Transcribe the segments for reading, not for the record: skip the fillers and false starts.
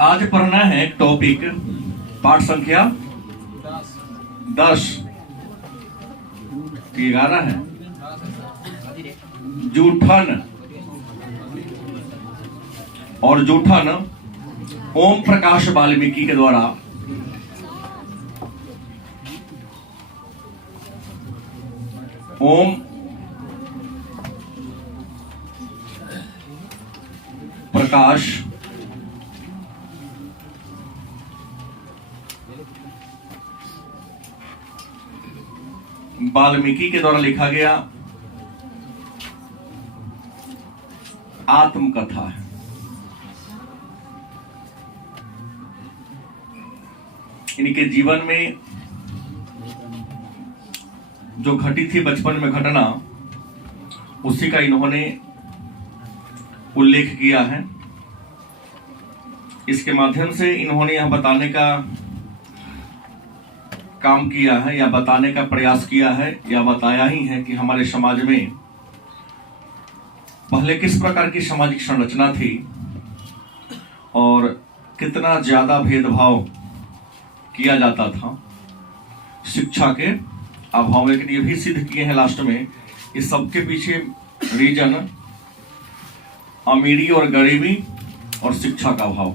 आज पढ़ना है टॉपिक पाठ संख्या 10 11 है। जूठन और जूठन ओम प्रकाश वाल्मीकि के द्वारा ओम प्रकाश वाल्मीकि के द्वारा लिखा गया आत्मकथा है। इनके जीवन में जो घटी थी बचपन में घटना, उसी का इन्होंने उल्लेख किया है। इसके माध्यम से इन्होंने यह बताने का काम किया है या बताने का प्रयास किया है या बताया ही है कि हमारे समाज में पहले किस प्रकार की सामाजिक संरचना थी और कितना ज्यादा भेदभाव किया जाता था शिक्षा के अभाव। लेकिन ये भी सिद्ध किए हैं लास्ट में, इस सबके पीछे रीजन अमीरी और गरीबी और शिक्षा का अभाव।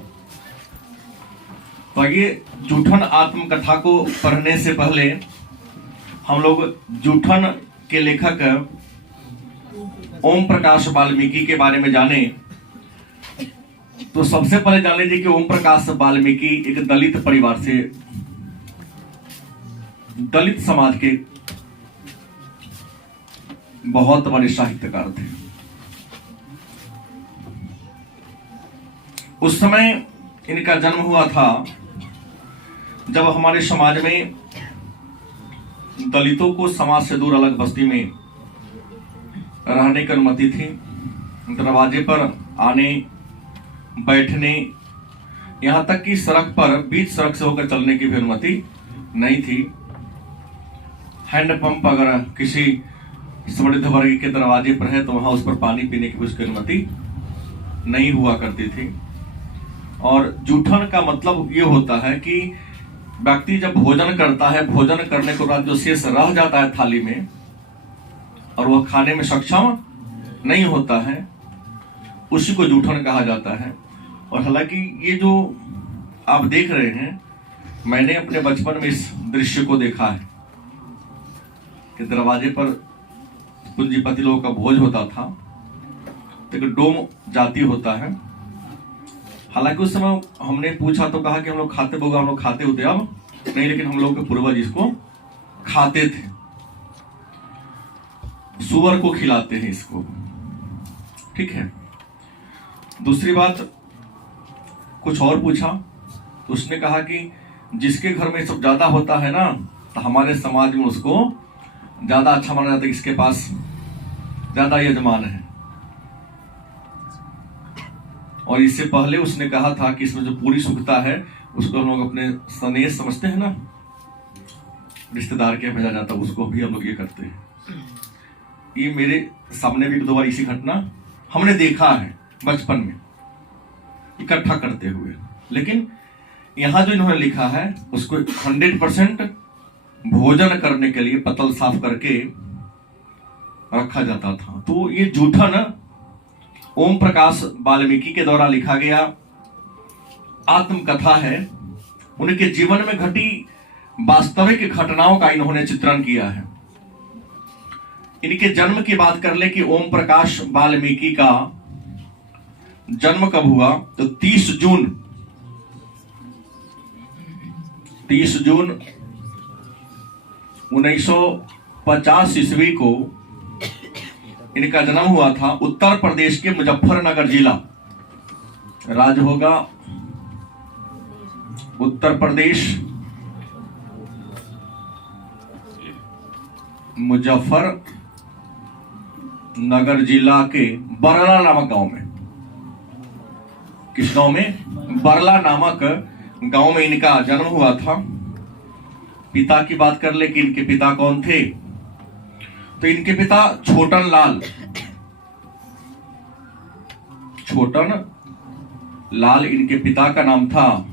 तो ये जूठन आत्मकथा को पढ़ने से पहले हम लोग जूठन के लेखक ओम प्रकाश वाल्मीकि के बारे में जाने। तो सबसे पहले जान लीजिए कि ओम प्रकाश वाल्मीकि एक दलित परिवार से, दलित समाज के बहुत बड़े साहित्यकार थे। उस समय इनका जन्म हुआ था जब हमारे समाज में दलितों को समाज से दूर अलग बस्ती में रहने की अनुमति थी। दरवाजे पर आने बैठने, यहां तक कि सड़क पर बीच सड़क से होकर चलने की भी अनुमति नहीं थी। हैंडपंप अगर किसी समृद्ध वर्ग के दरवाजे पर है तो वहां उस पर पानी पीने की उसकी अनुमति नहीं हुआ करती थी। और जूठन का मतलब ये होता है कि व्यक्ति जब भोजन करता है, भोजन करने के बाद जो शेष रह जाता है थाली में और वह खाने में सक्षम नहीं होता है, उसी को जूठन कहा जाता है। और हालांकि ये जो आप देख रहे हैं, मैंने अपने बचपन में इस दृश्य को देखा है कि दरवाजे पर पूंजीपति लोगों का भोज होता था, एक डोम जाति होता है। हालांकि उस समय हमने पूछा तो कहा कि हम लोग खाते होगा, हम लोग खाते होते, अब नहीं, लेकिन हम लोग के पूर्वज इसको खाते थे। सुअर को खिलाते हैं इसको, ठीक है। दूसरी बात, कुछ और पूछा तो उसने कहा कि जिसके घर में सब ज्यादा होता है ना, तो हमारे समाज में उसको ज्यादा अच्छा माना जाता है, इसके पास ज्यादा यजमान है। और इससे पहले उसने कहा था कि इसमें जो पूरी सुखता है उसको हम लोग अपने स्नेह समझते हैं ना, रिश्तेदार के भेजा जाता है, उसको भी हम लोग ये करते हैं। ये मेरे सामने भी दो बार इसी घटना हमने देखा है बचपन में, इकट्ठा करते हुए। लेकिन यहां जो इन्होंने लिखा है उसको 100% भोजन करने के लिए पतल साफ करके रखा जाता था। तो ये जूठन ओम प्रकाश वाल्मीकि के द्वारा लिखा गया आत्मकथा है। उनके जीवन में घटी वास्तविक घटनाओं का इन्होंने चित्रण किया है। इनके जन्म की बात कर ले कि ओम प्रकाश वाल्मीकि का जन्म कब हुआ, तो 30 जून 1950 ईस्वी को इनका जन्म हुआ था। उत्तर प्रदेश के मुजफ्फरनगर जिला, राज्य होगा उत्तर प्रदेश, मुजफ्फरनगर जिला के बरला नामक गांव में। किस गांव में? बरला नामक गांव में इनका जन्म हुआ था। पिता की बात कर ले कि इनके पिता कौन थे, तो इनके पिता छोटन लाल इनके पिता का नाम था।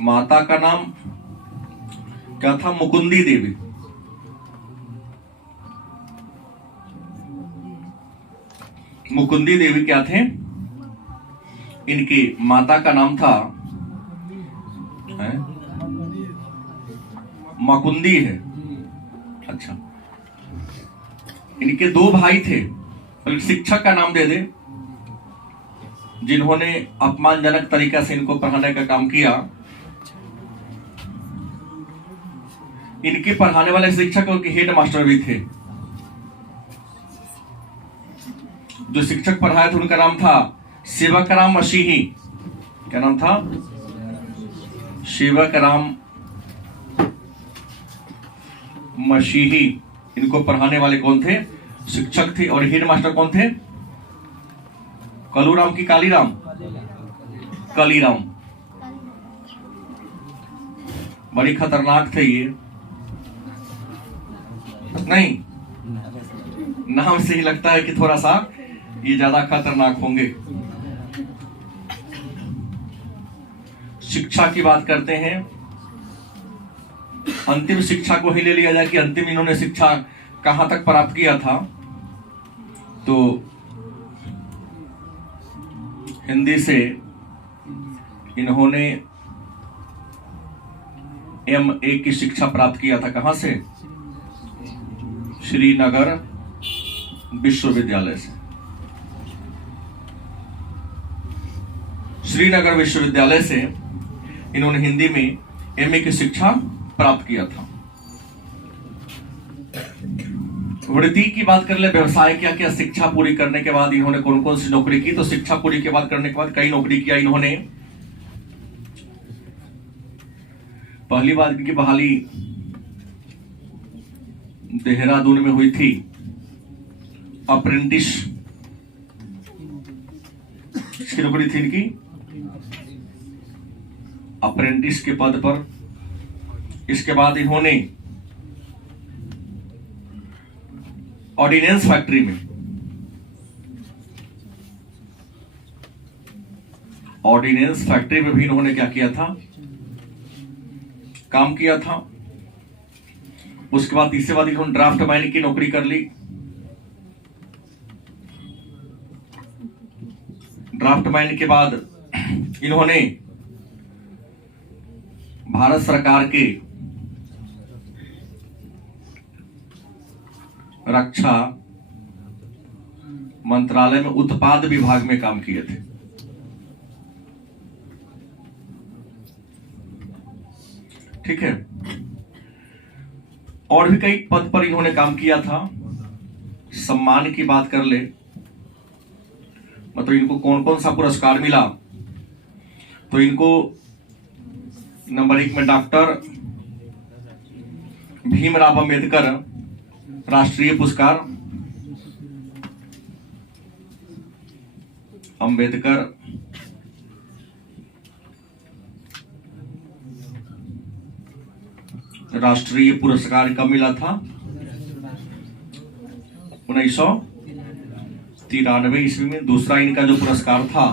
माता का नाम क्या था? मुकुंदी देवी। मुकुंदी देवी क्या थे? इनकी माता का नाम था मकुंदी है। अच्छा, इनके दो भाई थे। शिक्षक का नाम दे दे जिन्होंने अपमानजनक तरीका से इनको पढ़ाने का काम किया। इनके पढ़ाने वाले शिक्षक और हेड मास्टर भी थे। जो शिक्षक पढ़ाए थे उनका नाम था सेवकराम मसीही। क्या नाम था? सेवकराम मसीही। इनको पढ़ाने वाले कौन थे? शिक्षक थे। और हेड मास्टर कौन थे? कलूराम की कालीराम? कालीराम। बड़ी खतरनाक थे ये। नहीं, नाम से ही लगता है कि थोड़ा सा ये ज्यादा खतरनाक होंगे। शिक्षा की बात करते हैं। अंतिम शिक्षा को ही ले लिया जाए कि अंतिम इन्होंने शिक्षा कहां तक प्राप्त किया था, तो हिंदी से इन्होंने MA की शिक्षा प्राप्त किया था। कहां से? श्रीनगर विश्वविद्यालय से। श्रीनगर विश्वविद्यालय से इन्होंने हिंदी में MA की शिक्षा प्राप्त किया था। वृत्ति की बात कर ले, व्यवसाय क्या क्या शिक्षा पूरी करने के बाद इन्होंने कौन कौन सी नौकरी की? तो शिक्षा पूरी के बाद करने के बाद कई नौकरी किया इन्होंने। पहली बात इनकी बहाली देहरादून में हुई थी। अप्रेंटिस की नौकरी थी इनकी, अप्रेंटिस के पद पर। इसके बाद इन्होंने ऑर्डिनेंस फैक्ट्री में, ऑर्डिनेंस फैक्ट्री में भी इन्होंने क्या किया था? काम किया था। उसके बाद तीसरे बाद इन्होंने ड्राफ्ट मैन की नौकरी कर ली। ड्राफ्ट मैन के बाद इन्होंने भारत सरकार के रक्षा मंत्रालय में उत्पाद विभाग में काम किए थे। ठीक है। और भी कई पद पर इन्होंने काम किया था। सम्मान की बात कर ले, मतलब इनको कौन कौन सा पुरस्कार मिला, तो इनको नंबर 1 में डॉक्टर भीमराव अंबेडकर राष्ट्रीय पुरस्कार, अंबेडकर राष्ट्रीय पुरस्कार कब मिला था? 1993 ईस्वी में। दूसरा इनका जो पुरस्कार था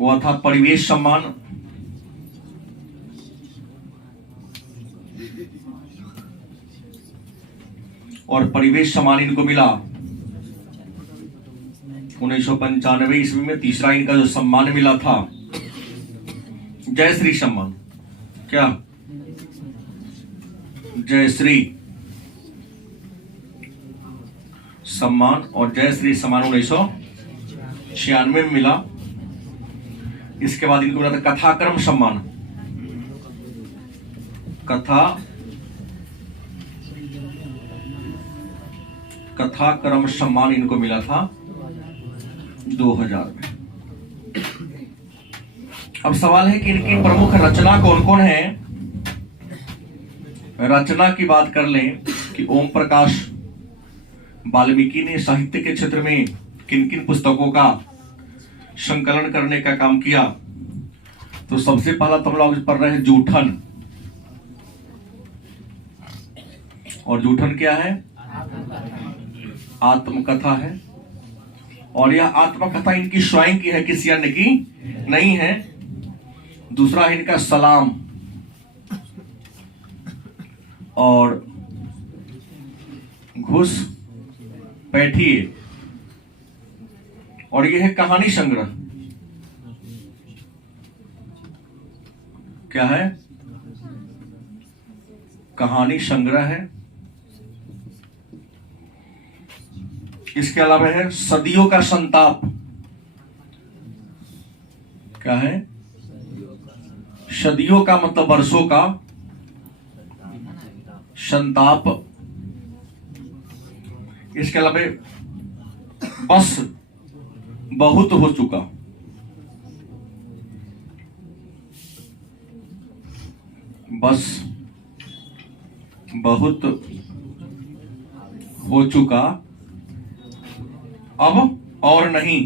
वह था परिवेश सम्मान। और परिवेश सम्मान इनको मिला 1995 ईस्वी में। तीसरा इनका जो सम्मान मिला था जयश्री सम्मान। क्या? जयश्री सम्मान। और जयश्री सम्मान 1996 में मिला। इसके बाद इनको मिला था कथाक्रम सम्मान। कथाक्रम सम्मान इनको मिला था 2000 में। अब सवाल है कि इनकी प्रमुख रचना कौन कौन है। रचना की बात कर लें कि ओम प्रकाश वाल्मीकि ने साहित्य के क्षेत्र में किन किन पुस्तकों का संकलन करने का काम किया, तो सबसे पहला तो हम लोग पढ़ रहे हैं जूठन। और जूठन क्या है? आत्मकथा है। और यह आत्मकथा इनकी स्वयं की है, किसी अन्य की नहीं है। दूसरा है इनका सलाम और घुस बैठिए, और यह है कहानी संग्रह। क्या है? कहानी संग्रह है। इसके अलावा है सदियों का संताप। क्या है? सदियों का मतलब वर्षों का, संताप। इसके अलावा बस बहुत हो चुका, बस बहुत हो चुका, अब और नहीं।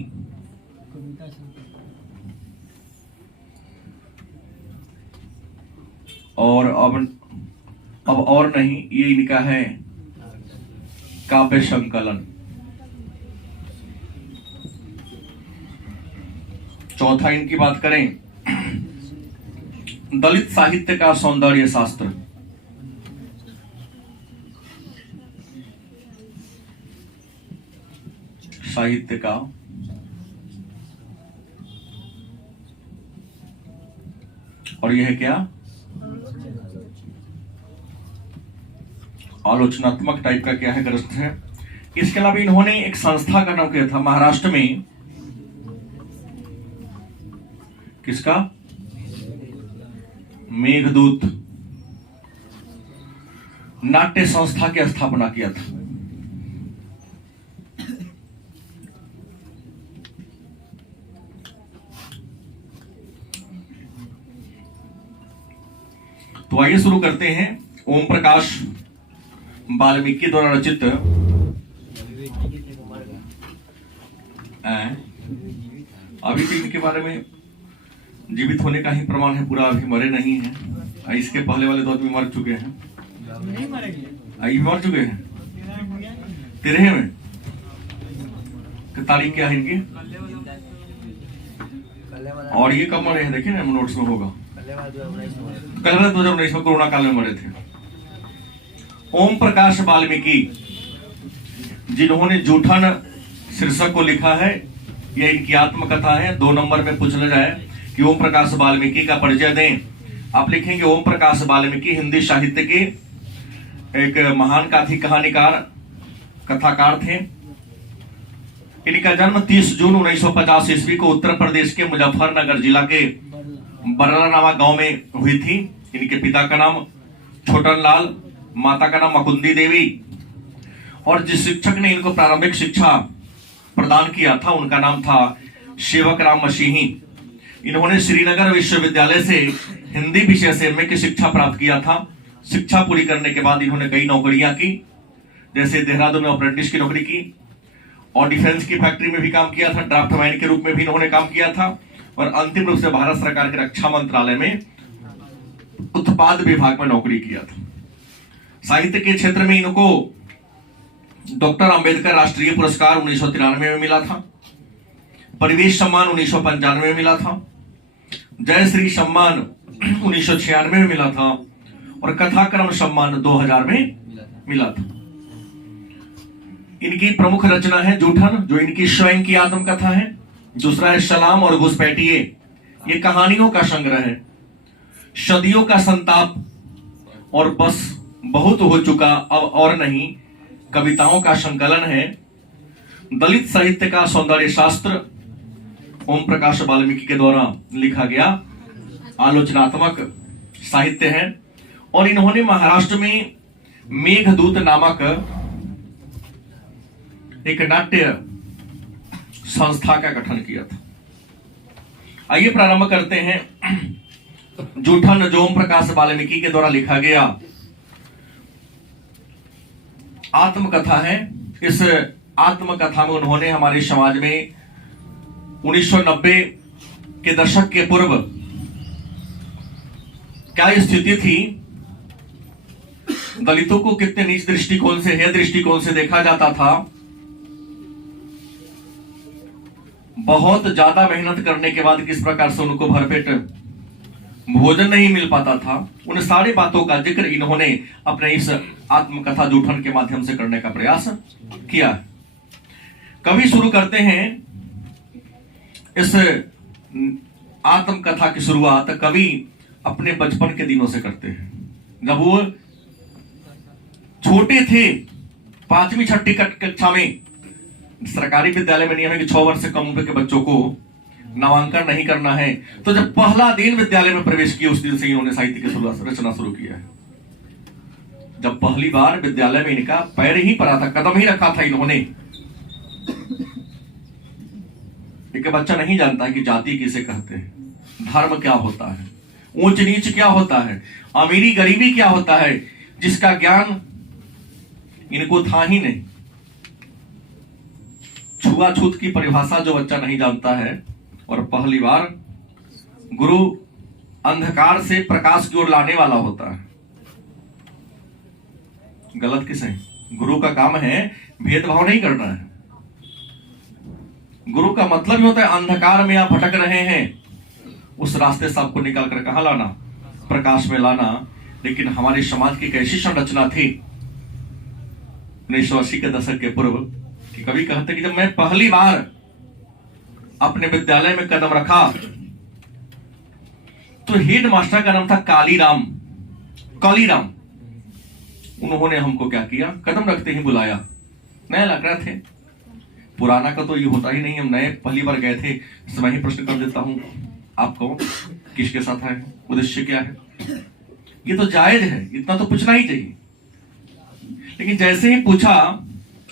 और अब और नहीं, ये इनका है काव्य संकलन। चौथा इनकी बात करें, दलित साहित्य का सौंदर्य शास्त्र। साहित्य का और यह है क्या? आलोचनात्मक टाइप का क्या है, ग्रंथ है। इसके अलावा इन्होंने एक संस्था का नाम किया था महाराष्ट्र में, किसका? मेघदूत नाट्य संस्था की स्थापना किया था। तो आइए शुरू करते हैं। ओम प्रकाश वाल्मीकि द्वारा रचित अभी भी इनके बारे में जीवित होने का ही प्रमाण है पूरा, अभी मरे नहीं हैं। इसके पहले वाले दो आदमी मर चुके हैं, अभी मर चुके हैं 13 में। तारीख क्या है इनकी? और ये कब मरे हैं देखिए ना, नोट्स में होगा। कल 2019 में कोरोना काल में मरे थे। ओम प्रकाश वाल्मीकि, जिन्होंने जूठन शीर्षक को लिखा है, यह इनकी आत्मकथा है। 2 नंबर में पूछा जाए कि ओम प्रकाश वाल्मीकि का परिचय दें, आप लिखेंगे ओम प्रकाश वाल्मीकि हिंदी साहित्य के एक महान कहानीकार, कथाकार थे। इनका जन्म 30 जून 1950 ईस्वी को उत्तर प्रदेश के मुजफ्फरनगर जिला के बरला नामक गांव में हुई थी। इनके पिता का नाम छोटन लाल, माता का नाम मकुंदी देवी, और जिस शिक्षक ने इनको प्रारंभिक शिक्षा प्रदान किया था उनका नाम था सेवक राम मसीही। इन्होंने श्रीनगर विश्वविद्यालय से हिंदी विषय से एमए की शिक्षा प्राप्त किया था। शिक्षा पूरी करने के बाद इन्होंने कई नौकरियां की, जैसे देहरादून में अप्रेंटिस की नौकरी की, और डिफेंस की फैक्ट्री में भी काम किया था, ड्राफ्टमैन के रूप में भी इन्होंने काम किया था, और अंतिम रूप से भारत सरकार के रक्षा मंत्रालय में उत्पाद विभाग में नौकरी किया था। साहित्य के क्षेत्र में इनको डॉक्टर अंबेडकर राष्ट्रीय पुरस्कार 1993 में मिला था, परिवेश सम्मान 1995 में मिला था, जय श्री सम्मान 1996 में मिला था, और कथाक्रम सम्मान 2000 में मिला था। इनकी प्रमुख रचना है जूठन, जो इनकी स्वयं की आत्मकथा है। दूसरा है सलाम और घुसपैठिए, ये कहानियों का संग्रह है। सदियों का संताप और बस बहुत हो चुका, अब और नहीं, कविताओं का संकलन है। दलित साहित्य का सौंदर्य शास्त्र ओम प्रकाश वाल्मीकि के द्वारा लिखा गया आलोचनात्मक साहित्य है। और इन्होंने महाराष्ट्र में मेघदूत नामक एक नाट्य संस्था का गठन किया था। आइए प्रारंभ करते हैं। जूठन जो ओम प्रकाश वाल्मीकि के द्वारा लिखा गया आत्मकथा है। इस आत्मकथा में उन्होंने हमारे समाज में 1990 के दशक के पूर्व क्या स्थिति थी, दलितों को कितने नीच दृष्टिकोण से, हे दृष्टिकोण से देखा जाता था, बहुत ज्यादा मेहनत करने के बाद किस प्रकार से उनको भरपेट भोजन नहीं मिल पाता था, उन सारी बातों का जिक्र इन्होंने अपने इस आत्मकथा जूठन के माध्यम से करने का प्रयास किया। कवि शुरू करते हैं इस आत्मकथा की शुरुआत कवि अपने बचपन के दिनों से करते हैं। जब वो छोटे थे, 5वीं 6ठी कक्षा में, सरकारी विद्यालय में नियम है कि 6 वर्ष से कम उम्र के बच्चों को नामांकन नहीं करना है, तो जब पहला दिन विद्यालय में प्रवेश किया उस दिन से इन्होंने साहित्य की रचना शुरू किया है। जब पहली बार विद्यालय में इनका पैर ही पड़ा था, कदम ही रखा था इन्होंने, एक बच्चा नहीं जानता कि जाति किसे कहते हैं, धर्म क्या होता है, ऊंच नीच क्या होता है, अमीरी गरीबी क्या होता है, जिसका ज्ञान इनको था ही नहीं। छुआछूत की परिभाषा जो बच्चा नहीं जानता है और पहली बार गुरु अंधकार से प्रकाश की ओर लाने वाला होता है। गलत किसे? गुरु का काम है भेदभाव नहीं करना है। गुरु का मतलब ही होता है अंधकार में आप भटक रहे हैं, उस रास्ते से आपको निकाल कर कहां लाना? प्रकाश में लाना। लेकिन हमारे समाज की कैसी संरचना थी 1980 के दशक के पूर्व कि कभी कहते कि जब मैं पहली बार अपने विद्यालय में कदम रखा तो हेड मास्टर का नाम था कालीराम। उन्होंने हमको क्या किया, कदम रखते ही बुलाया। नया लग रहे थे, पुराना का तो ये होता ही नहीं, हम नए पहली बार गए थे। मैं ही प्रश्न कर देता हूं, आप कौन, किसके साथ आए, उद्देश्य क्या है? ये तो जायज है, इतना तो पूछना ही चाहिए। लेकिन जैसे ही पूछा,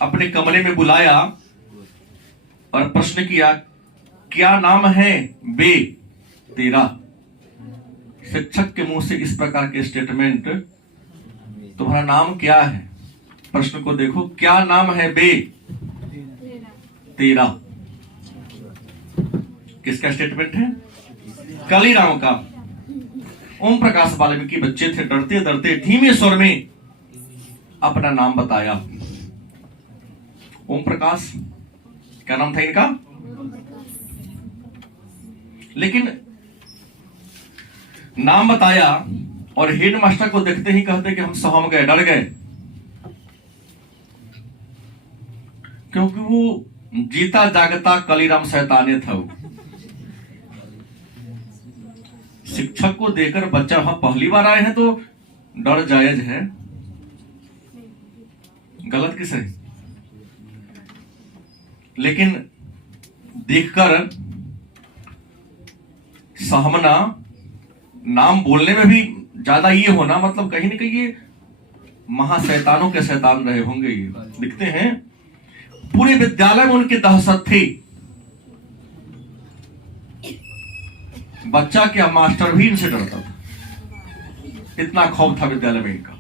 अपने कमरे में बुलाया और प्रश्न किया, क्या नाम है बे तेरा? शिक्षक के मुंह से इस प्रकार के स्टेटमेंट, तुम्हारा नाम क्या है? प्रश्न को देखो, क्या नाम है बे तेरा? किसका स्टेटमेंट है? कालीराम का। ओम प्रकाश वाल्मीकि बच्चे थे, डरते डरते धीमे स्वर में अपना नाम बताया। ओम प्रकाश, क्या नाम था इनका? लेकिन नाम बताया और हेड मास्टर को देखते ही कहते कि हम सहम गए, डर गए, क्योंकि वो जीता जागता कालीराम शैताने था। शिक्षक को देकर बच्चा वहां पहली बार आए हैं तो डर जायज है, गलत किस है? लेकिन देखकर सहमना, नाम बोलने में भी ज्यादा ये होना, मतलब कहीं ना कहीं ये महाशैतानों के शैतान रहे होंगे। ये दिखते हैं, पूरे विद्यालय में उनकी दहशत थी। बच्चा क्या, मास्टर भी इनसे डरता था, इतना खौफ था विद्यालय में इनका।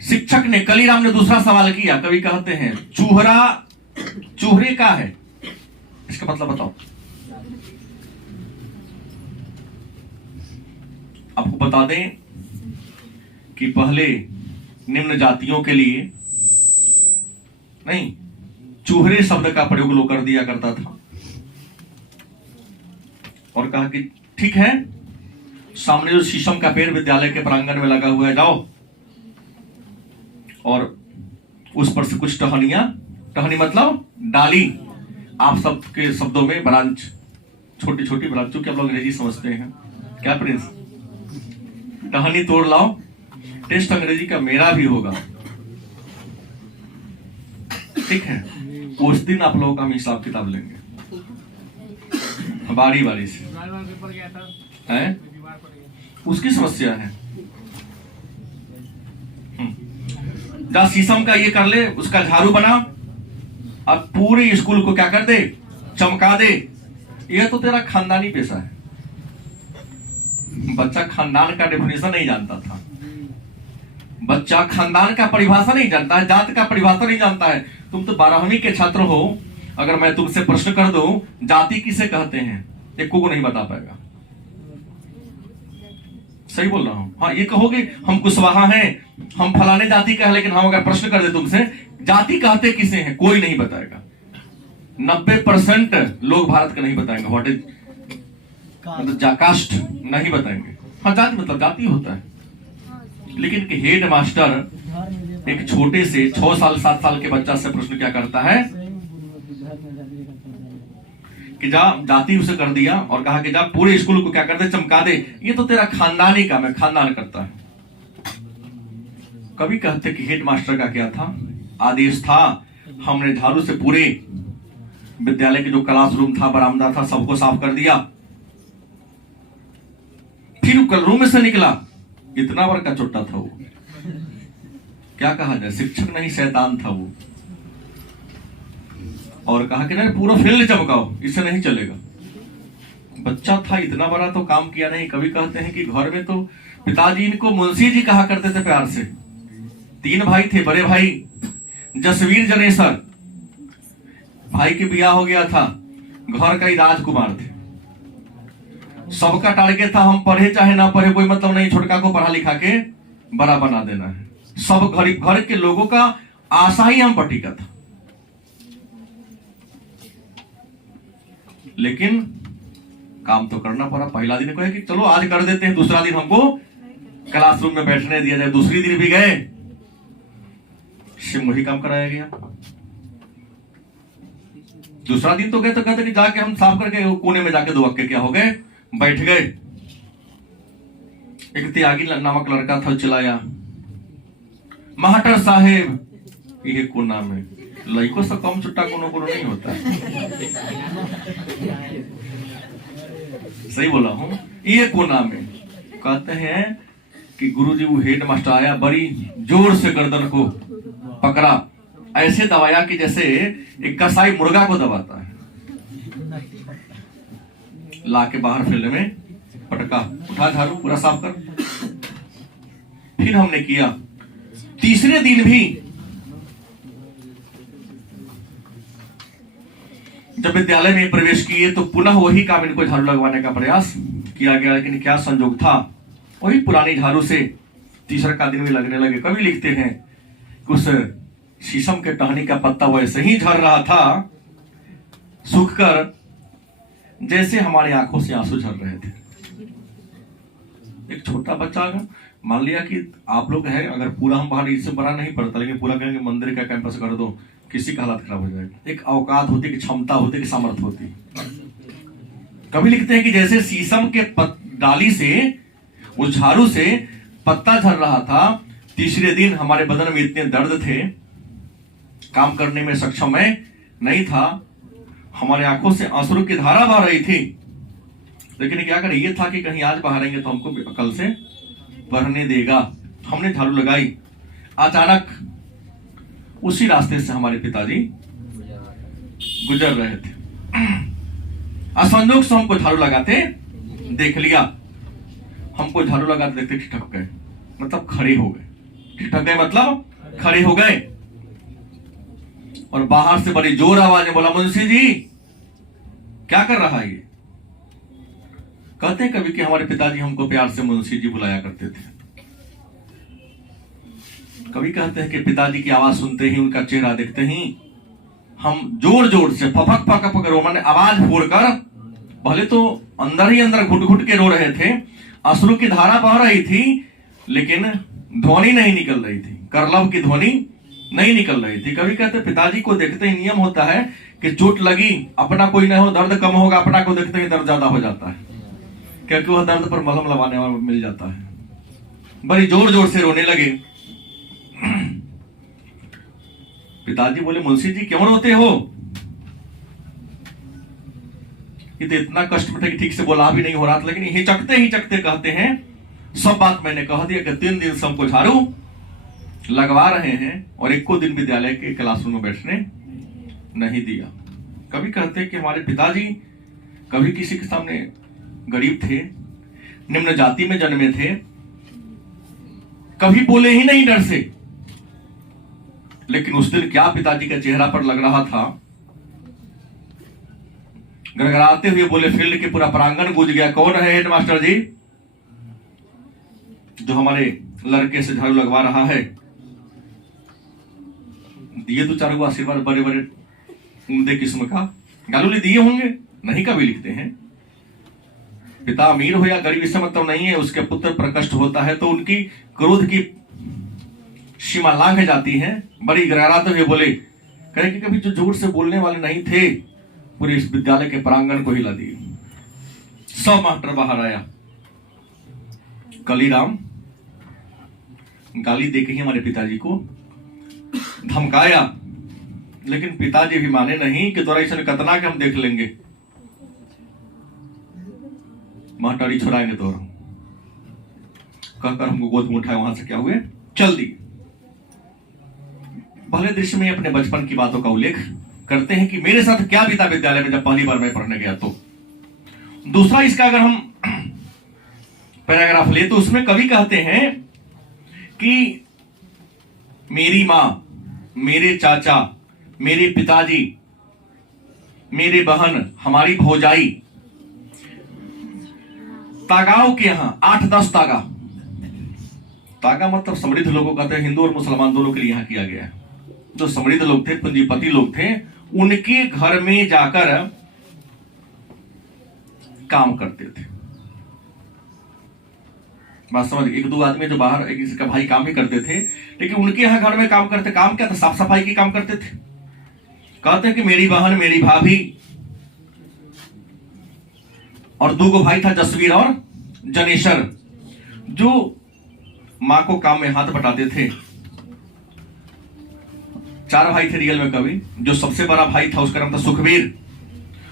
शिक्षक ने, कालीराम ने दूसरा सवाल किया। कवि कहते हैं, चूहरे का है, इसका मतलब बताओ। आपको बता दें कि पहले निम्न जातियों के लिए नहीं, चूहरे शब्द का प्रयोग लोग कर दिया करता था और कहा कि ठीक है, सामने जो शीशम का पेड़ विद्यालय के प्रांगण में लगा हुआ है, जाओ और उस पर से कुछ टहनी मतलब डाली, आप सबके शब्दों में ब्रांच, छोटी छोटी ब्रांच, जो कि आप लोग अंग्रेजी समझते हैं। क्या प्रिंस? टहनी तोड़ लाओ। टेस्ट अंग्रेजी का मेरा भी होगा, ठीक है? उस दिन आप लोगों का हम हिसाब किताब लेंगे बारी बारी से, है? उसकी समस्या है। जा शीशम का ये कर ले, उसका झाड़ू बना, अब पूरे स्कूल को क्या कर दे, चमका दे। यह तो तेरा खानदानी पेशा है। बच्चा खानदान का डेफिनेशन नहीं जानता था, बच्चा खानदान का परिभाषा नहीं जानता है, जात का परिभाषा नहीं जानता है। तुम तो 12वीं के छात्र हो, अगर मैं तुमसे प्रश्न कर दूं जाति किसे कहते हैं, एक को नहीं बता पाएगा। सही बोल रहा हूं? हाँ, ये कहोगे हम कुशवाहा हैं, हम फलाने जाति का है, लेकिन हम अगर प्रश्न कर दे तुमसे जाति कहते किसे हैं, कोई नहीं बताएगा। 90% लोग भारत का नहीं बताएंगे व्हाट इज मतलब कास्ट, नहीं बताएंगे। हाँ, जाति मतलब जाति होता है, लेकिन कि हेड मास्टर एक छोटे से 6 साल 7 साल के बच्चा से प्रश्न क्या करता है कि जा जाति उसे कर दिया और कहा कि जा पूरे स्कूल को क्या कर दे, चमका दे, ये तो तेरा खानदानी काम है, खानदान करता है। कभी कहते कि हेड मास्टर का क्या था, आदेश था, हमने झाड़ू से पूरे विद्यालय के जो क्लासरूम था, बरामदा था, सबको साफ कर दिया। फिर रूम से निकला, इतना बड़ा का चोटा था वो, क्या कहा जाए, शिक्षक नहीं शैतान था वो, और कहा कि नहीं पूरा फील्ड चमकाओ, इससे नहीं चलेगा। बच्चा था, इतना बड़ा तो काम किया नहीं। कभी कहते हैं कि घर में तो पिताजी इनको मुंशी जी कहा करते थे प्यार से। 3 भाई थे, बड़े भाई जसवीर जनेसर, भाई के ब्याह हो गया था, घर का ही राजकुमार थे। सबका टारगेट था हम पढ़े चाहे ना पढ़े कोई मतलब नहीं, छोटका को पढ़ा लिखा के बड़ा बना देना है। सब घर के लोगों का आशा ही हम पर टिका था। लेकिन काम तो करना पड़ा। पहला दिन कहे कि चलो आज कर देते हैं, दूसरा दिन हमको क्लासरूम में बैठने दिया जाए, दूसरी दिन भी गए, सिर्फ वही काम कराया गया। दूसरा दिन तो गए तो कहते कि जाके हम साफ करके कोने में जाके 2 अक्के क्या हो गए, बैठ गए। एक त्यागी नामक लड़का था, चिल्लाया महाटर साहेब, ये कोना में लड़कों से कम छुट्टा कोनो कोनो नहीं होता। सही बोला हूं? ये कोना में कहते हैं कि गुरुजी वो हेड मास्टर आया, बड़ी जोर से गर्दन को पकड़ा, ऐसे दबाया कि जैसे एक कसाई मुर्गा को दबाता है। लाके बाहर फील्ड में पटका, उठा झाड़ू पूरा साफ कर। फिर हमने किया। तीसरे दिन भी जब विद्यालय में प्रवेश किए तो पुनः वही काम, इनको झाड़ू लगवाने का प्रयास किया गया, लेकिन क्या संजोग था, वही पुरानी झाड़ू से तीसरा का दिन भी लगने लगे। कभी लिखते हैं कि उस शीशम के टहनी का पत्ता वैसे ही झड़ रहा था, सूखकर, जैसे हमारी आंखों से आंसू झड़ रहे थे। एक छोटा बच्चा अगर मान लिया कि आप लोग है, अगर पूरा हम बाहर इससे बड़ा नहीं पड़ता, लेकिन पूरा कहेंगे मंदिर का कैंपस कर दो, किसी का हालत खराब हो जाएगा। एक औकात होती, कि क्षमता होती, कि सामर्थ्य होती। कभी लिखते हैं कि जैसे शीशम के डाली से, उस झाड़ू से पत्ता झड़ रहा था। तीसरे दिन हमारे बदन में इतने दर्द थे, काम करने में सक्षम मैं नहीं था, हमारे आंखों से आंसू की धारा बह रही थी। लेकिन क्या करें, ये था कि कहीं आज बहारेंगे तो हमको कल से बहने देगा। हमने झाड़ू लगाई। अचानक उसी रास्ते से हमारे पिताजी गुजर रहे थे। असंजोग से हमको झाड़ू लगाते देख लिया। हमको झाड़ू लगाते देखते ठिठक गए, मतलब खड़े हो गए। ठिठक गए मतलब खड़े हो गए, और बाहर से बड़ी जोर आवाज में बोला, मुंशी जी क्या कर रहा है ये? कहते हैं कभी कि हमारे पिताजी हमको प्यार से मुंशी जी बुलाया करते थे। कभी कहते हैं कि पिताजी की आवाज सुनते ही, उनका चेहरा देखते ही हम जोर जोर से फपक फपक फपक रो, मैंने आवाज फोड़कर, भले तो अंदर ही अंदर घुट घुट के रो रहे थे, अश्रु की धारा बह रही थी, लेकिन ध्वनि नहीं निकल रही थी, करलव की ध्वनि नहीं निकल रही थी। कभी कहते पिताजी को देखते ही नियम होता है कि चोट लगी, अपना कोई न हो दर्द कम होगा, अपना को देखते ही दर्द ज्यादा हो जाता है, क्योंकि वह दर्द पर मलहम लगाने वाला मिल जाता है। बड़ी जोर जोर से रोने लगे। पिताजी बोले, मुंशी जी क्यों रोते हो? ये तो इतना कष्ट में था कि ठीक से बोला भी नहीं हो रहा था, लेकिन हिचकते हिचकते कहते हैं, सब बात मैंने कह दिया कि 3 दिन से हमको झाड़ू लगवा रहे हैं और एक को दिन विद्यालय के क्लासरूम में बैठने नहीं दिया। कभी कहते हैं कि हमारे पिताजी कभी किसी के सामने गरीब थे, निम्न जाति में जन्मे थे, कभी बोले ही नहीं डर से। लेकिन उस दिन क्या पिताजी का चेहरा पर लग रहा था, गड़गड़ाते हुए बोले, फील्ड के पूरा प्रांगण गूंज गया, कौन है हेडमास्टर जी? जो हमारे लड़के से झाड़ू लगवा रहा है, दिए तो 4 आशीर्वाद बड़े बड़े उम्दे किस्म का, गालूली दिए होंगे नहीं, कभी लिखते हैं पिता अमीर हो या गरीब इससे मतलब नहीं है, उसके पुत्र पर कष्ट होता है तो उनकी क्रोध की सीमा लांघ जाती है। बड़ी गराराते हुए बोले, कहे कि कभी जो जोर से बोलने वाले नहीं थे पूरे इस विद्यालय के प्रांगण को हिला दिए। 100 मास्टर बाहर आया। कलीराम गाली देके ही हमारे पिताजी को धमकाया, लेकिन पिताजी भी माने नहीं कि तोरा ऐसा कतना के हम देख लेंगे, मास्टरी छुड़ाएंगे तो कहकर हमको गोद में उठाए, वहां से क्या हुए चल दिए। पहले दृश्य में अपने बचपन की बातों का उल्लेख करते हैं कि मेरे साथ क्या बीता विद्यालय में जब पहली बार मैं पढ़ने गया। तो दूसरा इसका अगर हम पैराग्राफ ले तो उसमें कवि कहते हैं कि मेरी मां, मेरे चाचा, मेरे पिताजी, मेरी बहन, हमारी भौजाई तागाओं के यहां 8-10 तागा, तागा मतलब समृद्ध लोगों का, हिंदू और मुसलमान दोनों के लिए यहां किया गया है। जो समृद्ध लोग थे, पूंजीपति लोग थे, उनके घर में जाकर काम करते थे। बात समझ, 1-2 आदमी जो बाहर एक किसी का भाई काम भी करते थे, लेकिन उनके यहां घर में काम करते, काम क्या था, साफ सफाई की काम करते थे। कहते हैं कि मेरी बहन, मेरी भाभी और 2 भाई था, जसवीर और जनेश्वर, जो मां को काम में हाथ बटाते थे। 4 भाई थे रियल में कवि। जो सबसे बड़ा भाई था उसका नाम था सुखवीर।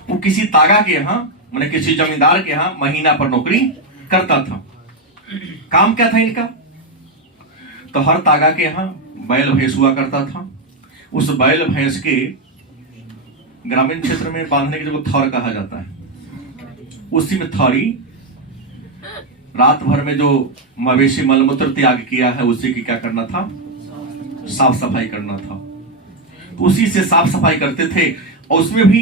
वो किसी तागा के यहां, माने किसी जमींदार के यहां महीना पर नौकरी करता था। काम क्या था इनका, तो हर तागा के यहां बैल भैंस हुआ करता था। उस बैल भैंस के ग्रामीण क्षेत्र में बांधने के जो थौर कहा जाता है, उसी में थौरी, रात भर में जो मवेशी मलमूत्र त्याग किया है उसी की क्या करना था, साफ सफाई करना था। तो उसी से साफ सफाई करते थे। और उसमें भी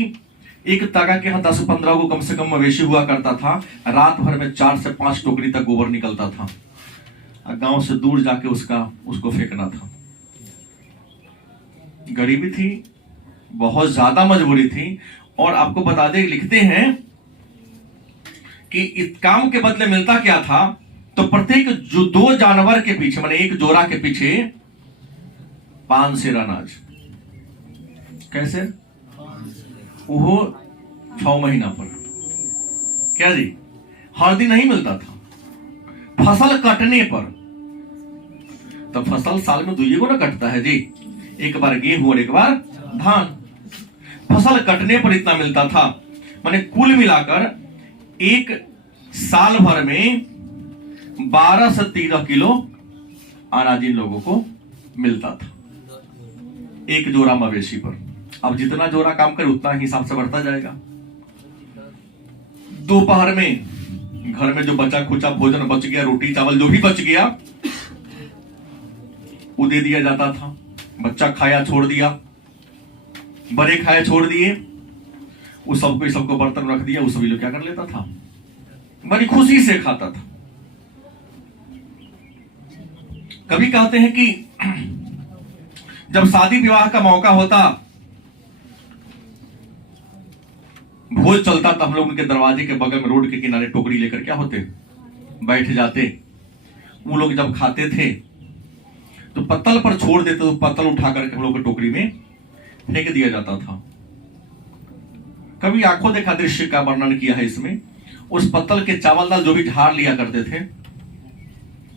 एक तागा के यहाँ 10-15 को कम से कम मवेशी हुआ करता था। रात भर में 4 से 5 टोकरी तक गोबर निकलता था। गांव से दूर जाके उसको फेंकना था। गरीबी थी, बहुत ज्यादा मजबूरी थी। और आपको बता दें, लिखते हैं कि इस काम के बदले मिलता क्या था, तो प्रत्येक जो 2 जानवर के पीछे, माने एक जोरा के पीछे 5 सेर अनाज। कैसे, वो 6 महीना पर, क्या जी, हर दिन नहीं मिलता था। फसल कटने पर, तो फसल साल में 2 गो ना कटता है जी, एक बार गेहूं और एक बार धान। फसल कटने पर इतना मिलता था। माने कुल मिलाकर एक साल भर में 12 से 13 किलो अनाज इन लोगों को मिलता था, एक जोरा मवेशी पर। अब जितना जोरा काम करे उतना हिसाब से बढ़ता जाएगा। दोपहर में घर में जो बचा खुचा भोजन बच गया, रोटी चावल जो भी बच गया, वो दे दिया जाता था। बच्चा खाया छोड़ दिया, बड़े खाए छोड़ दिए, उस सबको बर्तन रख दिया, उस सभी लोग क्या कर लेता था, बड़ी खुशी से खाता था। कभी कहते हैं कि जब शादी विवाह का मौका होता, भोज चलता, तो हम लोग उनके दरवाजे के बगल में रोड के किनारे टोकरी लेकर क्या होते, बैठ जाते। वो लोग जब खाते थे तो पत्तल पर छोड़ देते, तो पत्तल उठा करके हम लोग टोकरी में फेंक दिया जाता था। कभी आंखों देखा दृश्य का वर्णन किया है इसमें। उस पत्तल के चावल दाल जो भी झाड़ लिया करते थे,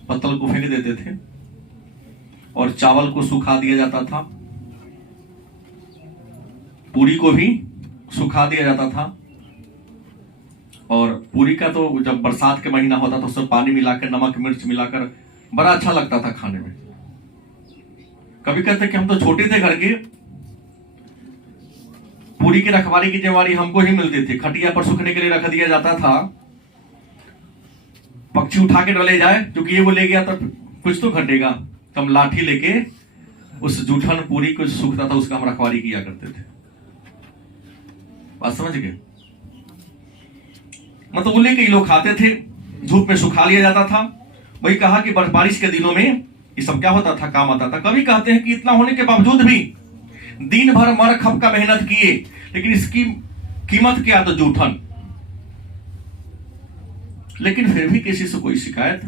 पत्तल को फेंक देते थे और चावल को सुखा दिया जाता था, पूरी को भी सुखा दिया जाता था। और पूरी का तो जब बरसात के महीना होता था उसमें पानी मिलाकर, नमक मिर्च मिलाकर बड़ा अच्छा लगता था खाने में। कभी कहते कि हम तो छोटे थे घर के, पूरी की रखवाली की जिम्मेवारी हमको ही मिलती थी। खटिया पर सूखने के लिए रख दिया जाता था, पक्षी उठा के डले जाए, क्योंकि ये वो ले गया तो कुछ तो घटेगा, तो हम लाठी लेके उस जूठन पूरी को सूखता था उसका हम रखवाली किया करते थे। बात समझ गए, मतलब वो लेके लोग खाते थे, धूप में सुखा लिया जाता था, वही कहा कि बारिश के दिनों में ये सब क्या होता था, काम आता था। कवि कहते हैं कि इतना होने के बावजूद भी दिन भर मर खप का मेहनत किए, लेकिन इसकी कीमत क्या, तो जूठन। लेकिन फिर भी किसी से कोई शिकायत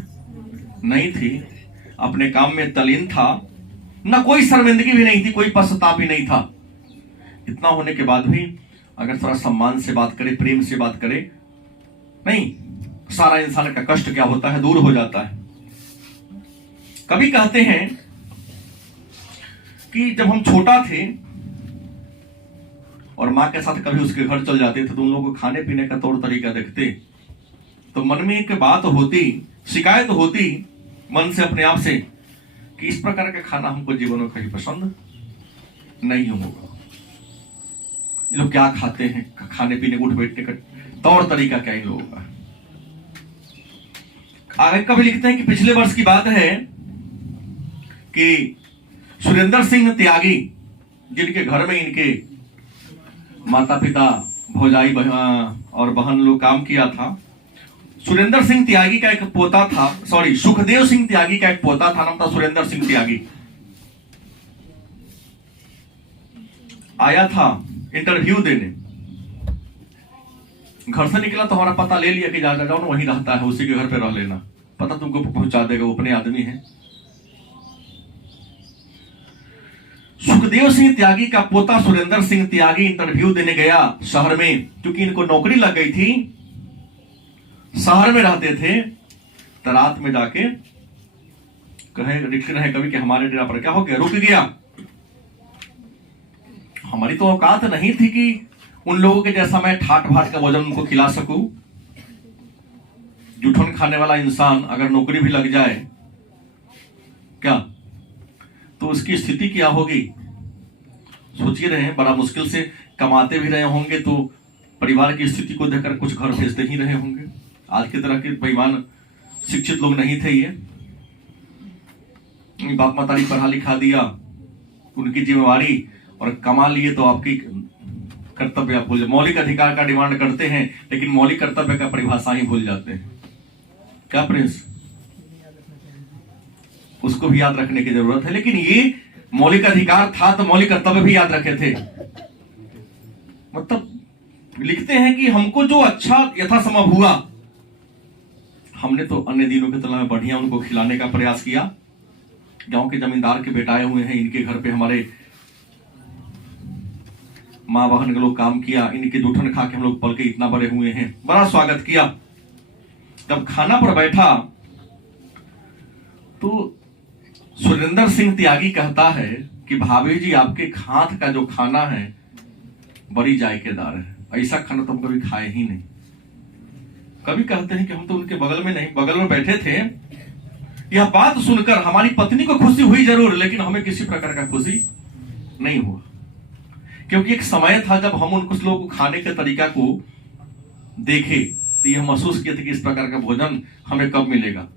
नहीं थी, अपने काम में तल्लीन था, ना कोई शर्मिंदगी भी नहीं थी, कोई पश्चाताप भी नहीं था। इतना होने के बाद भी अगर थोड़ा सम्मान से बात करे, प्रेम से बात करे, नहीं, सारा इंसान का कष्ट क्या होता है दूर हो जाता है। कभी कहते हैं कि जब हम छोटा थे और माँ के साथ कभी उसके घर चल जाते थे तो उन लोगों को खाने पीने का तौर तरीका देखते तो मन में एक बात होती, शिकायत होती मन से अपने आप से कि इस प्रकार का खाना हमको जीवन में कहीं पसंद नहीं होगा। ये लोग क्या खाते हैं, खाने पीने उठ बैठने का तौर तरीका क्या इन लोगों का। आगे कभी लिखते हैं कि पिछले वर्ष की बात है कि सुरेंद्र सिंह त्यागी, जिनके घर में इनके माता पिता, भौजाई और बहन लोग काम किया था, सुरेंद्र सिंह त्यागी का एक पोता था, सुखदेव सिंह त्यागी का एक पोता था, नाम था सुरेंद्र सिंह त्यागी। आया था इंटरव्यू देने, घर से निकला तो हमारा पता ले लिया कि जा जाओ ना, वहीं रहता है, उसी के घर पे रह लेना, पता तुमको पहुंचा देगा, वो अपने आदमी है। सुखदेव सिंह त्यागी का पोता सुरेंद्र सिंह त्यागी इंटरव्यू देने गया शहर में, क्योंकि इनको नौकरी लग गई थी, शहर में रहते थे। तो रात में जाके लिख रहे कभी कि हमारे डेरा पर क्या हो गया, रुक गया। हमारी तो औकात नहीं थी कि उन लोगों के जैसा मैं ठाट भाट का भोजन उनको खिला सकूं। जूठन खाने वाला इंसान अगर नौकरी भी लग जाए क्या, तो उसकी स्थिति क्या होगी, सोचिए रहे। बड़ा मुश्किल से कमाते भी रहे होंगे तो परिवार की स्थिति को देखकर कुछ घर भेजते ही रहे होंगे। आज की तरह के बेईमान शिक्षित लोग नहीं थे ये। बाप मातारी पढ़ा लिखा दिया, उनकी जिम्मेवारी, और कमा लिए तो आपकी कर्तव्य आप भूल, मौलिक अधिकार का डिमांड करते हैं लेकिन मौलिक कर्तव्य का परिभाषा ही भूल जाते हैं। क्या प्रिंस, उसको भी याद रखने की जरूरत है। लेकिन ये मौलिक अधिकार था तो मौलिक कर्तव्य भी याद रखे थे। मतलब लिखते हैं कि हमको जो अच्छा यथासंभव हुआ, हमने तो अन्य दिनों की तुलना में बढ़िया उनको खिलाने का प्रयास किया। गांव के जमींदार के बेटे आए हुए हैं, इनके घर पे हमारे माँ बहन के लोग काम किया, इनके जूठन खा के हम लोग पल के इतना बड़े हुए हैं, बड़ा स्वागत किया। जब खाना पर बैठा तो सुरेंद्र सिंह त्यागी कहता है कि भाभी जी, आपके हाथ का जो खाना है बड़ी जायकेदार है, ऐसा खाना तो हम कभी खाए ही नहीं। कभी कहते हैं कि हम तो उनके बगल में नहीं, बगल में बैठे थे। यह बात सुनकर हमारी पत्नी को खुशी हुई जरूर, लेकिन हमें किसी प्रकार का खुशी नहीं हुआ, क्योंकि एक समय था जब हम उन कुछ लोगों को खाने के तरीका को देखे तो यह महसूस किए थे कि इस प्रकार का भोजन हमें कब मिलेगा।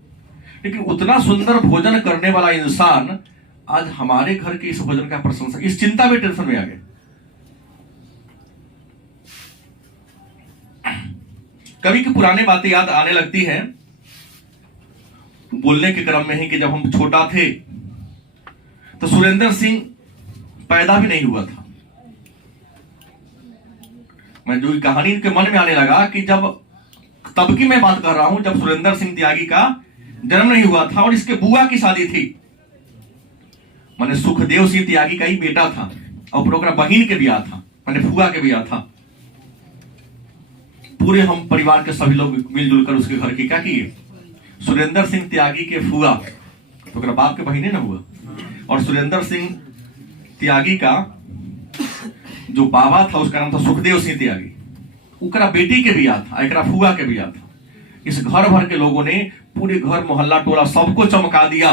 लेकिन उतना सुंदर भोजन करने वाला इंसान आज हमारे घर के इस भोजन का प्रशंसा, इस चिंता में, टेंशन में आ गए। कभी की पुरानी बातें याद आने लगती हैं बोलने के क्रम में ही कि जब हम छोटा थे तो सुरेंद्र सिंह पैदा भी नहीं हुआ था। मैं जो कहानी इनके मन में आने लगा कि जब, तब की मैं बात कर रहा हूं जब सुरेंद्र सिंह त्यागी का जन्म नहीं हुआ था और इसके बुआ की शादी थी। मैंने सुखदेव सिंह त्यागी का ही बेटा था और प्रोग्राम बहिन के ब्याह था, मैंने फुआ के ब्याह था। पूरे हम परिवार के सभी लोग मिलजुल कर उसके घर की क्या किए, सुरेंद्र सिंह त्यागी के फुआ तो बाप के बहिने ना हुआ, और सुरेंद्र सिंह त्यागी का जो बाबा था उसका नाम था सुखदेव सिंह त्यागी, उकरा बेटी के ब्याह था, एकरा फुआ के ब्याह था। इस घर भर के लोगों ने पूरे घर मोहल्ला टोला सबको चमका दिया।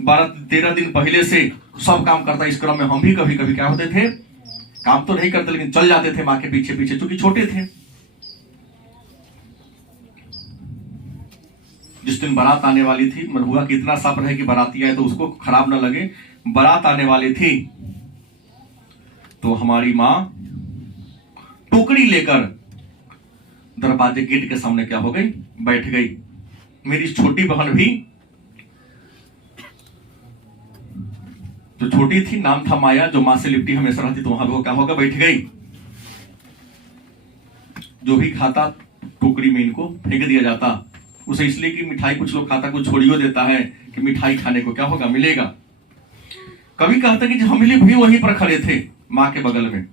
12-13 दिन पहले से सब काम करता। इस क्रम में हम भी कभी कभी क्या होते थे, काम तो नहीं करते लेकिन चल जाते थे माँ के पीछे पीछे, क्योंकि छोटे थे। जिस दिन बारात आने वाली थी, मन हुआ कि इतना साफ रहे कि बाराती आए तो उसको खराब ना लगे। बारात आने वाली थी तो हमारी माँ टोकरी लेकर दरवाजे गेट के सामने क्या हो गई, बैठ गई। मेरी छोटी बहन भी, जो छोटी थी, नाम था माया, जो मां से लिपटी हमेशा रहती, तो वहां वो क्या होगा, बैठ गई। जो भी खाता टोकरी में इनको फेंक दिया जाता, उसे इसलिए कि मिठाई कुछ लोग खाता, कुछ छोड़ियो देता है कि मिठाई खाने को क्या होगा, मिलेगा। कभी कहता कि हम भी वहीं पर खड़े थे मां के बगल में।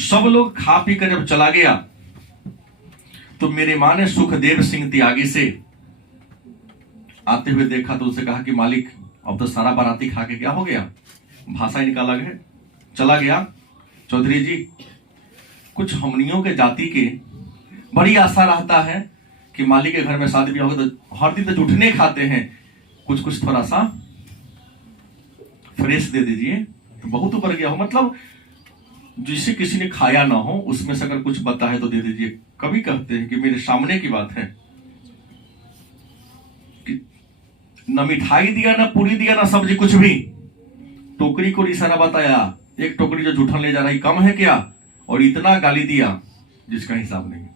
सब लोग खा पी कर जब चला गया तो मेरे मां ने सुखदेव सिंह त्यागी से आते हुए देखा, तो उसे कहा कि मालिक अब तो सारा बाराती खा के क्या हो गया, भाषा ही निकाला गया, चला गया। चौधरी जी, कुछ हमनियों के जाति के बड़ी आशा रहता है कि मालिक के घर में शादी ब्याह होगा तो हर दिन तो जुटने खाते हैं, कुछ कुछ थोड़ा सा फ्रेश दे दीजिए। तो बहुत ऊपर गया हो, मतलब जिसे किसी ने खाया ना हो उसमें से अगर कुछ बता है तो दे दीजिए। कभी कहते हैं कि मेरे सामने की बात है कि न मिठाई दिया, ना पूरी दिया, ना सब्जी, कुछ भी। टोकरी को इशारा बताया, एक टोकरी जो जूठन ले जा रही कम है क्या, और इतना गाली दिया जिसका हिसाब नहीं,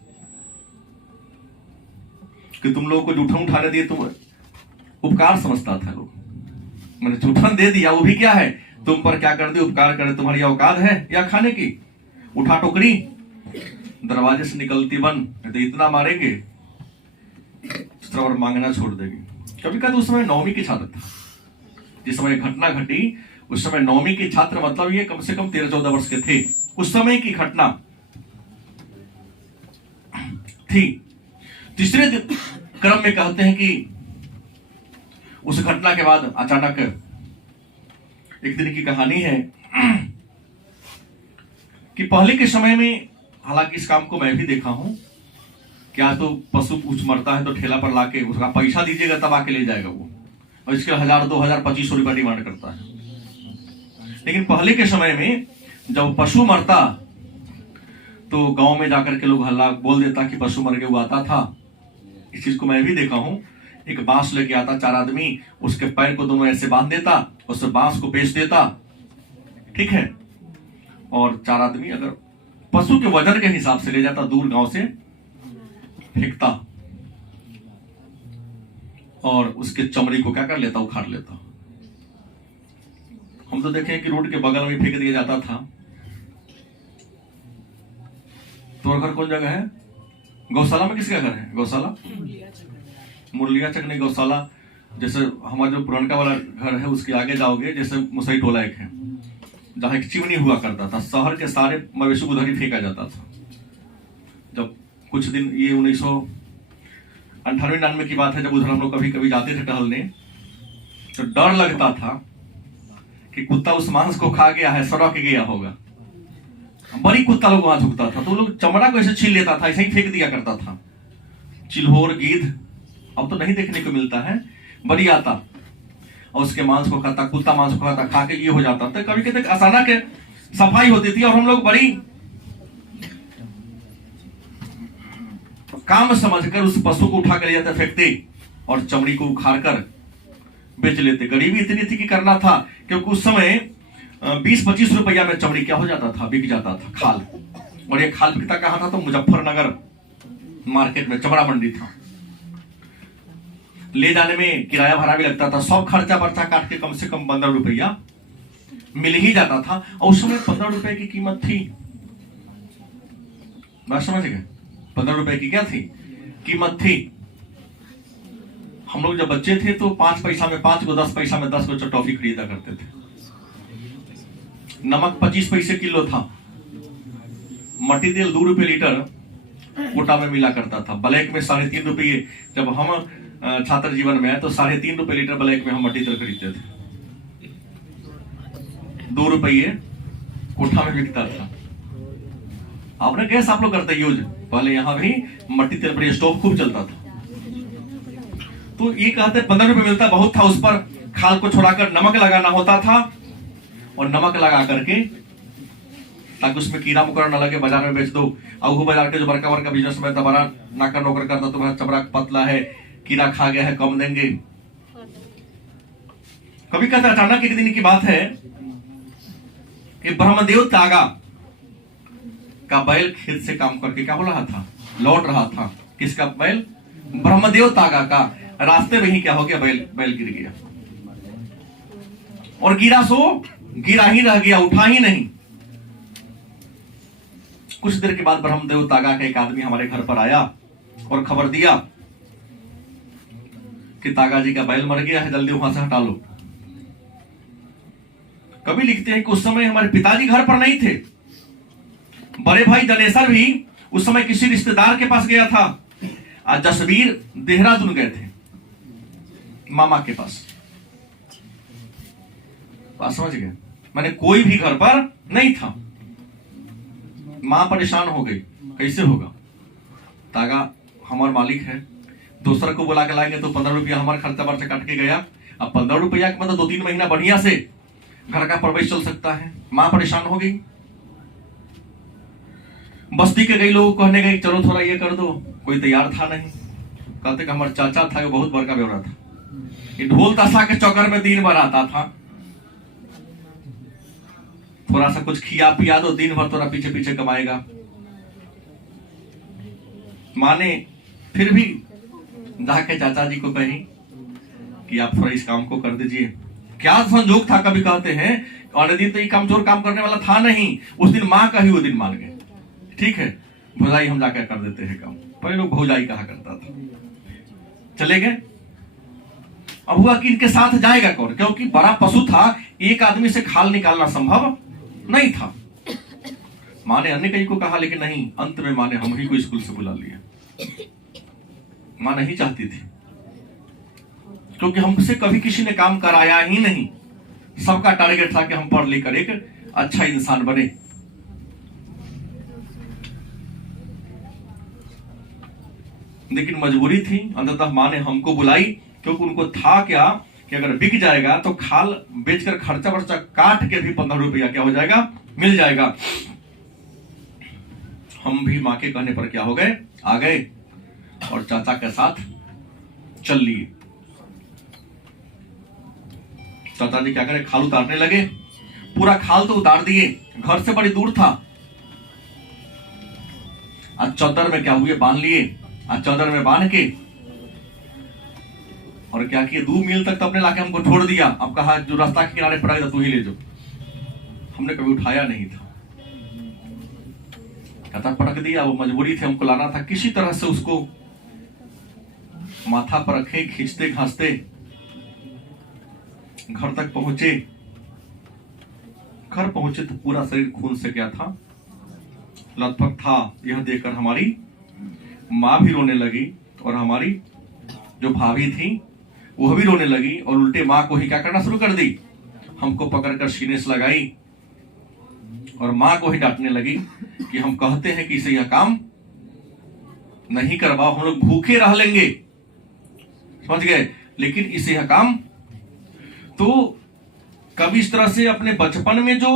कि तुम लोगों को जूठन उठाने दिए, तुम उपकार समझता था लोग। मैंने जूठन दे दिया, वो भी क्या है, तुम पर क्या कर दे, उपकार करे, तुम्हारी औकात है या खाने की। उठा टोकरी, दरवाजे से निकलती बन, तो इतना मारेंगे और मांगना छोड़ देगी। कभी कभी उस समय 9वीं की छात्र था, जिस समय घटना घटी उस समय 9वीं की छात्र, मतलब ये कम से कम 13-14 वर्ष के थे, उस समय की घटना थी। तीसरे क्रम में कहते हैं कि उस घटना के बाद अचानक एक दिन की कहानी है कि पहले के समय में, हालांकि इस काम को मैं भी देखा हूं, क्या तो पशु कुछ मरता है तो ठेला पर लाके उसका पैसा दीजिएगा तब आके ले जाएगा वो, और इसके 1000, 2000, 2500 रुपया डिमांड करता है। लेकिन पहले के समय में जब पशु मरता तो गांव में जाकर के लोग हल्ला बोल देता कि पशु मर गया, वो आता था। इस चीज को मैं भी देखा हूं। एक बांस लेके आता, 4 आदमी, उसके पैर को दोनों ऐसे बांध देता, उस बांस को बेच देता, ठीक है, और 4 आदमी अगर पशु के वजन के हिसाब से ले जाता, दूर गांव से फेंकता, और उसके चमड़ी को क्या कर लेता, उखाड़ लेता। हम तो देखें कि रोड के बगल में फेंक दिया जाता था। तुम्हारा घर कौन जगह है? गौशाला में किसका घर है? गौशाला, मुरलिया चक नहीं, गौशाला। जैसे हमारा जो पुरनका वाला घर है उसके आगे जाओगे, जैसे मुसई टोला एक है, जहां एक चिमनी हुआ करता था, शहर के सारे मवेशी उधर ही फेंका जाता था। जब कुछ दिन, ये 1998-99 की बात है, जब उधर हम लोग कभी कभी जाते थे टहलने, तो डर लगता था कि कुत्ता उस मांस को खा गया है, सड़क गया होगा। बड़ी कुत्ता लोग वहां झुकता था, तो लोग चमड़ा को ऐसे छील लेता था, ऐसे ही फेंक दिया करता था। चिल्होर, गिद्ध अब तो नहीं देखने को मिलता है, बड़ी आता और उसके मांस को खाता, कुत्ता मांस को खाता, खा के ये हो जाता था। कभी कहते अचानक सफाई होती थी और हम लोग बड़ी काम समझकर उस पशु को उठा कर ले जाते, फेंकते और चमड़ी को उखाड़ कर बेच लेते। गरीबी इतनी थी कि करना था, क्योंकि उस समय 20-25 रुपया में चमड़ी क्या हो जाता था, बिक जाता था, खाल। और ये खाल बिकता कहां था, तो मुजफ्फरनगर मार्केट में चमड़ा मंडी था। ले जाने में किराया भाड़ा भी लगता था, सब खर्चा बर्चा काट के कम से कम 15 रुपया मिल ही जाता था। और उस समय 15 रुपए की कीमत थी, बात समझ गए? 15 रुपए की क्या थी, कीमत थी। हम लोग जब बच्चे थे तो 5 पैसा में 5 को, 10 पैसा में 10 को टॉफी खरीदा करते थे। नमक 25 पैसे किलो था। मट्टी तेल 2 रुपए लीटर कोटा में मिला करता था। ब्लैक में 3.5 रुपये, जब हम छात्र जीवन में है तो 3.5 रुपए लीटर ब्लैक में हम मट्टी तेल खरीदते थे। 2 रुपये कोठा में बिकता था। आपने गैस आप लोग करते यूज, पहले यहां भी मट्टी तेल पर स्टोव खूब चलता था। तो ये कहते 15 रुपए मिलता, बहुत था। उस पर खाल को छोड़ाकर नमक लगाना होता था, और नमक लगा करके ताकि उसमें कीड़ा मकोड़ा न लगे, बाजार में बेच दो। और वो बाजार के जो बड़का बड़का बिजनेस में बड़ा नाकर नौकर करता, तुम्हारा चमड़ा पतला है, कीड़ा खा गया है, कम देंगे। कभी कहते अचानक एक दिन की बात है कि ब्रह्मदेव तागा का बैल खेत से काम करके क्या हो रहा था, लौट रहा था। किसका बैल? ब्रह्मदेव तागा का। रास्ते में ही क्या हो गया, बैल गिर गया। और गिरा सो गिरा ही रह गया, उठा ही नहीं। कुछ देर के बाद ब्रह्मदेव तागा का एक आदमी हमारे घर पर आया और खबर दिया कि तागा जी का बैल मर गया है, जल्दी वहां से हटा लो। कभी लिखते हैं कि उस समय हमारे पिताजी घर पर नहीं थे, बड़े भाई जनेसर भी उस समय किसी रिश्तेदार के पास गया था, और जसवीर देहरादून गए थे मामा के पास। बात समझ गए? मैंने कोई भी घर पर नहीं था। मां परेशान हो गई, कैसे होगा, तागा हमार मालिक है, दूसरा को बुला के लाएंगे तो 15 रुपया हमारा खर्चा वर्चा काट के गया। अब 15 रुपया के मतलब 2-3 महीना बढ़िया से घर का प्रवेश चल सकता है। मां परेशान हो गई, बस्ती के कई लोग कहने गए चलो थोड़ा ये कर दो, कोई तैयार था नहीं। कहते कि हमारा चाचा था, वो बहुत बड़का बेवड़ा था, ये ढोल ताशा के चौकर में दिन भर आता था, थोड़ा सा कुछ खिया पिया दो, दिन भर थोड़ा पीछे पीछे कमाएगा। माँ ने फिर भी जाके चाचा जी को कही कि आप थोड़ा इस काम को कर दीजिए। क्या संजोग था, कभी कहते हैं और दिन तो ये कामचोर काम करने वाला था नहीं, उस दिन माँ का ही वो दिन मान गए, ठीक है भौजाई हम जाकर कर देते हैं काम। पहले लोग भौजाई कहा करता था। चले गए। अब हुआ कि इनके साथ जाएगा कौन, क्योंकि बड़ा पशु था, एक आदमी से खाल निकालना संभव नहीं था। माँ ने अन्य कई को कहा, लेकिन नहीं, अंत में माँ ने हम ही को स्कूल से बुला लिया। माँ नहीं चाहती थी, क्योंकि हमसे कभी किसी ने काम कराया ही नहीं। सबका टारगेट था कि हम पढ़ लिख कर एक अच्छा इंसान बने। लेकिन मजबूरी थी, अंततः माँ ने हमको बुलाई, क्योंकि उनको था क्या कि अगर बिक जाएगा तो खाल बेचकर खर्चा वर्चा काट के भी 15 रुपया क्या हो जाएगा, मिल जाएगा। हम भी माँ के कहने पर क्या हो गए, आ गए और चाचा के साथ चल लिए। चाचा जी क्या करे, खाल उतारने लगे। पूरा खाल तो उतार दिए, घर से बड़ी दूर था। आज चौदर में क्या हुए, बांध लिए। आज चौदर में बांध के और क्या किए, 2 मील तक तो अपने लाके हमको छोड़ दिया। अब कहा जो रास्ता के किनारे पड़ा था तू ही ले जाओ। हमने कभी उठाया नहीं था, कहता पटक दिया। वो मजबूरी थी, हमको लाना था किसी तरह से, उसको माथा पर रखे, खींचते घासते घर तक पहुंचे। घर पहुंचे तो पूरा शरीर खून से क्या था, लथपथ था। यह देखकर हमारी माँ भी रोने लगी और हमारी जो भाभी थी वह भी रोने लगी, और उल्टे माँ को ही क्या करना शुरू कर दी, हमको पकड़कर सीने से लगाई और माँ को ही डांटने लगी कि हम कहते हैं कि इसे यह काम नहीं करवाओ, हम लोग भूखे रह लेंगे, समझ गए, लेकिन इसे यह काम। तो कभी इस तरह से अपने बचपन में जो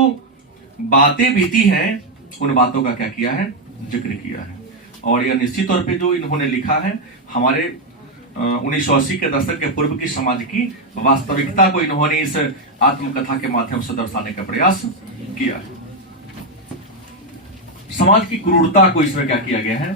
बातें बीती हैं उन बातों का क्या किया है, जिक्र किया है। और यह निश्चित तौर पे जो इन्होंने लिखा है हमारे 1980 के दशक के पूर्व की समाज की वास्तविकता को इन्होंने इस आत्मकथा के माध्यम से दर्शाने का प्रयास किया है। समाज की क्रूरता को इसमें क्या किया गया है,